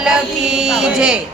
की जय।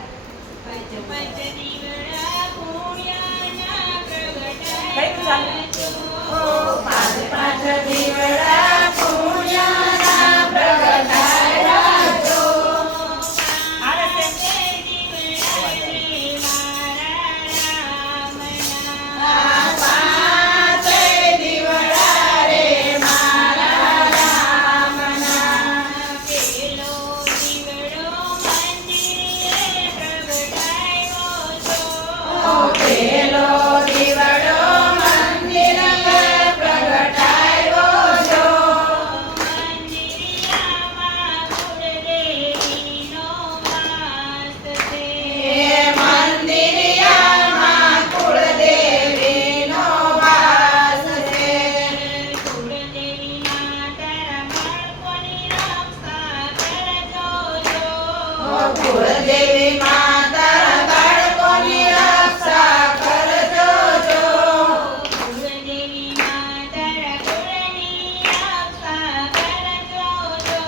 कुलदेवी माता बाळकोनी रक्षा करजो जो। कुलदेवी माता कुळनी रक्षा करजो जो।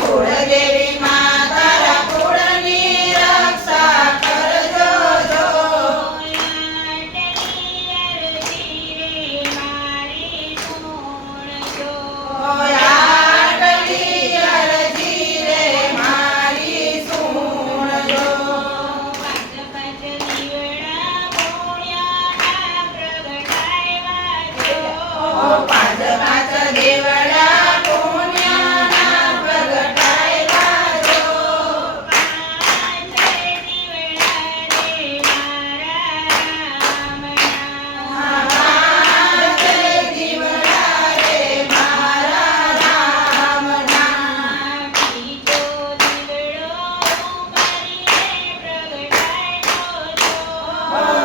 कुलदेवी माता कुळनी रक्षा करजो जो। लाडली अरजी रे मारी सोणजो। पाच पाच दिवडा पुण्याना प्रगटायला जो। पाच दिवडा रे मारा रामना।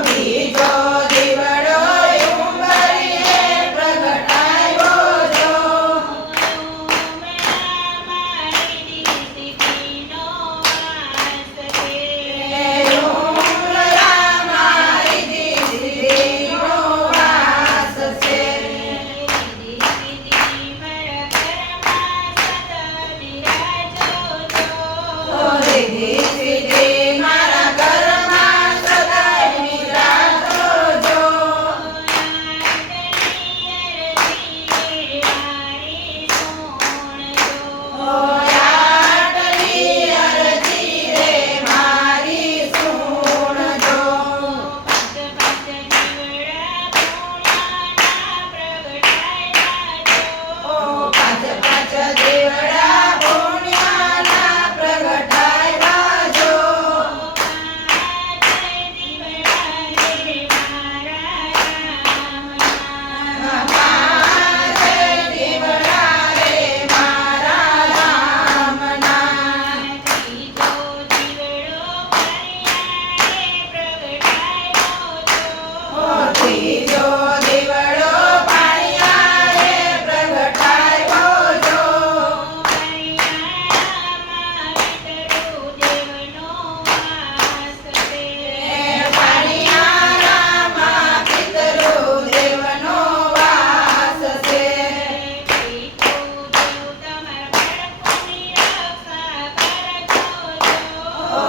बीजो दिवडो उंबरिये प्रगटायो जो। मारा कर्मा सदा विराजो जो। लाडली अरजी रे मारी सोणजो। पाच पाच दिवडा पुण्याना प्रगटायला जो। पाच दिवडा रे मारा रामना। त्रीजो दिवडो पाणिया रे प्रगटायो जो। पाणिया रामा पितरो देवनो वास से। ओ